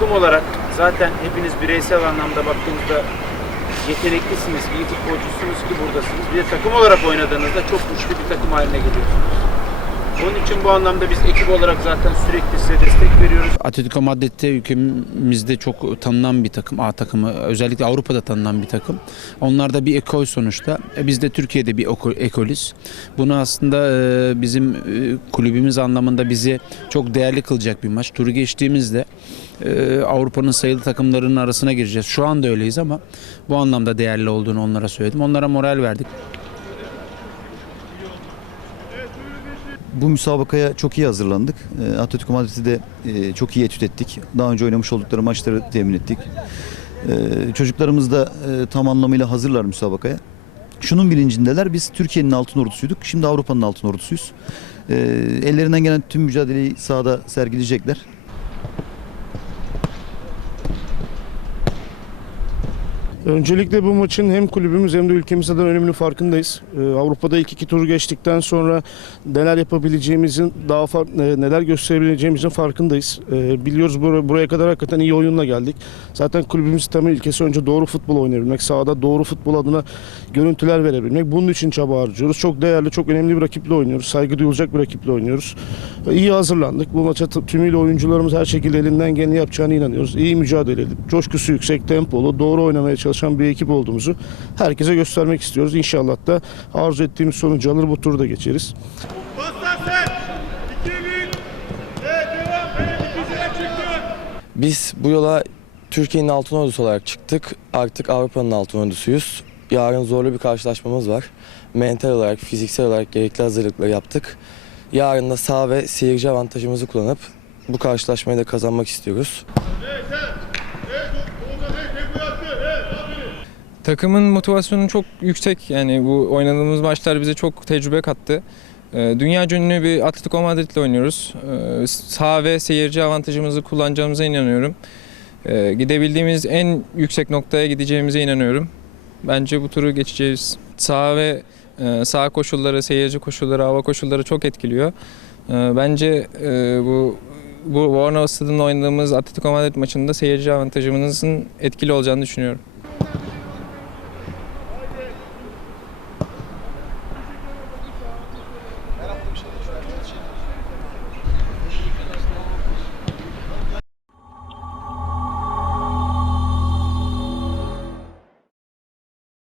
takım olarak zaten hepiniz bireysel anlamda baktığınızda yeteneklisiniz, iyi futbolcusunuz ki buradasınız. Bir de takım olarak oynadığınızda çok güçlü bir takım haline geliyorsunuz. Onun için bu anlamda biz ekip olarak zaten sürekli size destek veriyoruz. Atletico Madrid'de ülkemizde çok tanınan bir takım, A takımı. Özellikle Avrupa'da tanınan bir takım. Onlar da bir ekol sonuçta. E, Biz de Türkiye'de bir eko- ekolüz. Bunu aslında e, bizim e, kulübümüz anlamında bizi çok değerli kılacak bir maç. Turu geçtiğimizde Avrupa'nın sayılı takımlarının arasına gireceğiz. Şu anda öyleyiz ama bu anlamda değerli olduğunu onlara söyledim. Onlara moral verdik. Bu müsabakaya çok iyi hazırlandık. E, Atletico Madrid'i de e, çok iyi etüt ettik. Daha önce oynamış oldukları maçları temin ettik. E, Çocuklarımız da e, tam anlamıyla hazırlar müsabakaya. Şunun bilincindeler, biz Türkiye'nin altın ordusuyduk, şimdi Avrupa'nın altın ordusuyuz. E, Ellerinden gelen tüm mücadeleyi sahada sergileyecekler. Öncelikle bu maçın hem kulübümüz hem de ülkemiz adına önemli farkındayız. Ee, Avrupa'da ilk iki turu geçtikten sonra neler yapabileceğimizin, daha farklı, neler gösterebileceğimizin farkındayız. Ee, biliyoruz bur- buraya kadar hakikaten iyi oyunla geldik. Zaten kulübümüzün temel ilkesi önce doğru futbol oynayabilmek, sahada doğru futbol adına görüntüler verebilmek. Bunun için çaba harcıyoruz. Çok değerli, çok önemli bir rakiple oynuyoruz. Saygı duyulacak bir rakiple oynuyoruz. Ee, İyi hazırlandık. Bu maça tümüyle oyuncularımız her şekilde elinden geleni yapacağına inanıyoruz. İyi mücadele edip, coşkusu yüksek, tempolu, doğru oynamaya çalışan bir ekip olduğumuzu herkese göstermek istiyoruz. İnşallah da arzu ettiğimiz sonucu alır bu turu da geçeriz. Bastan sen. 2 1. Evet devam. Evet ikisine çıktı. Biz bu yola Türkiye'nin altın ordusu olarak çıktık. Artık Avrupa'nın altın ordusuyuz. Yarın zorlu bir karşılaşmamız var. Mental olarak, fiziksel olarak gerekli hazırlıkları yaptık. Yarın da sağ ve seyirci avantajımızı kullanıp bu karşılaşmayı da kazanmak istiyoruz. Evet sen. Evet Takımın motivasyonu çok yüksek. Yani bu oynadığımız maçlar bize çok tecrübe kattı. Ee, Dünya ünlü bir Atletico Madrid'le oynuyoruz. Ee, Sağ ve seyirci avantajımızı kullanacağımıza inanıyorum. Ee, Gidebildiğimiz en yüksek noktaya gideceğimize inanıyorum. Bence bu turu geçeceğiz. Sağ ve e, sağ koşulları, seyirci koşulları, hava koşulları çok etkiliyor. Bence e, bu bu Bornova Stadı'nda oynadığımız Atletico Madrid maçında seyirci avantajımızın etkili olacağını düşünüyorum.